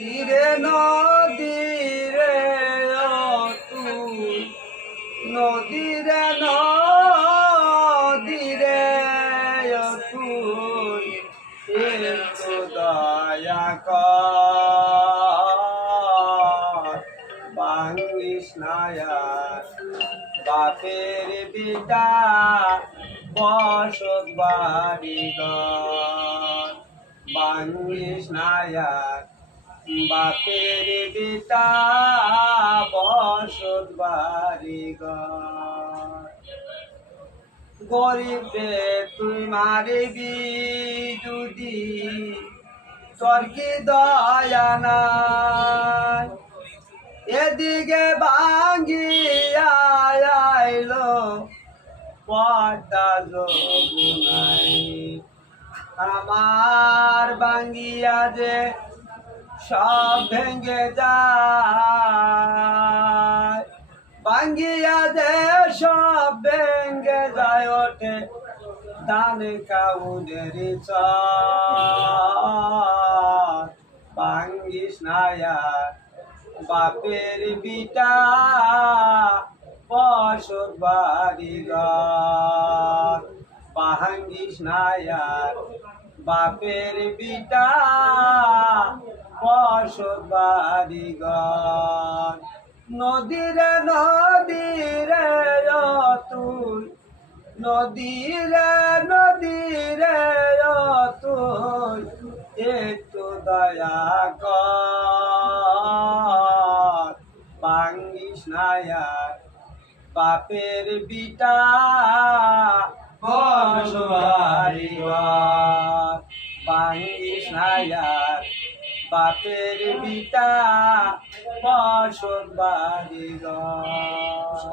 তীরে নদীরে তুই নদীরে নদীরে তুই একটু দয়া কর ভাঙ্গিস নায়ার বাপের বিটা বসত বাড়ি ঘর ভাঙ্গিস নায়ার বাপের বিটা বসত বাড়ি ঘর গরিবে তুই মারিবি যদি তোর কি দয়া নাই এদিকে ভাঙ্গিয়া আইলো পর্দা যমুনাই আমার ভাঙ্গিয়া যে সব ভেঙে যায় ভাঙ্গিয়া যে সব ভেঙে যায় ওঠে দানে কাউনের চর ভাঙ্গিস নায়ার বাপের বিটা বসত বাড়ি ঘর ভাঙ্গিস নায়ার বাপের বিটা বসত বাড়ি ঘর নদীরে নদীরে তুই নদীরে নদীরে তুই একটু দয়া কর ভাঙ্গিস নায়ার বাপের বিটা বসত বাড়ি ঘর ভাঙ্গিস নায়ার বাপের বিটা বসত বাড়ি ঘর।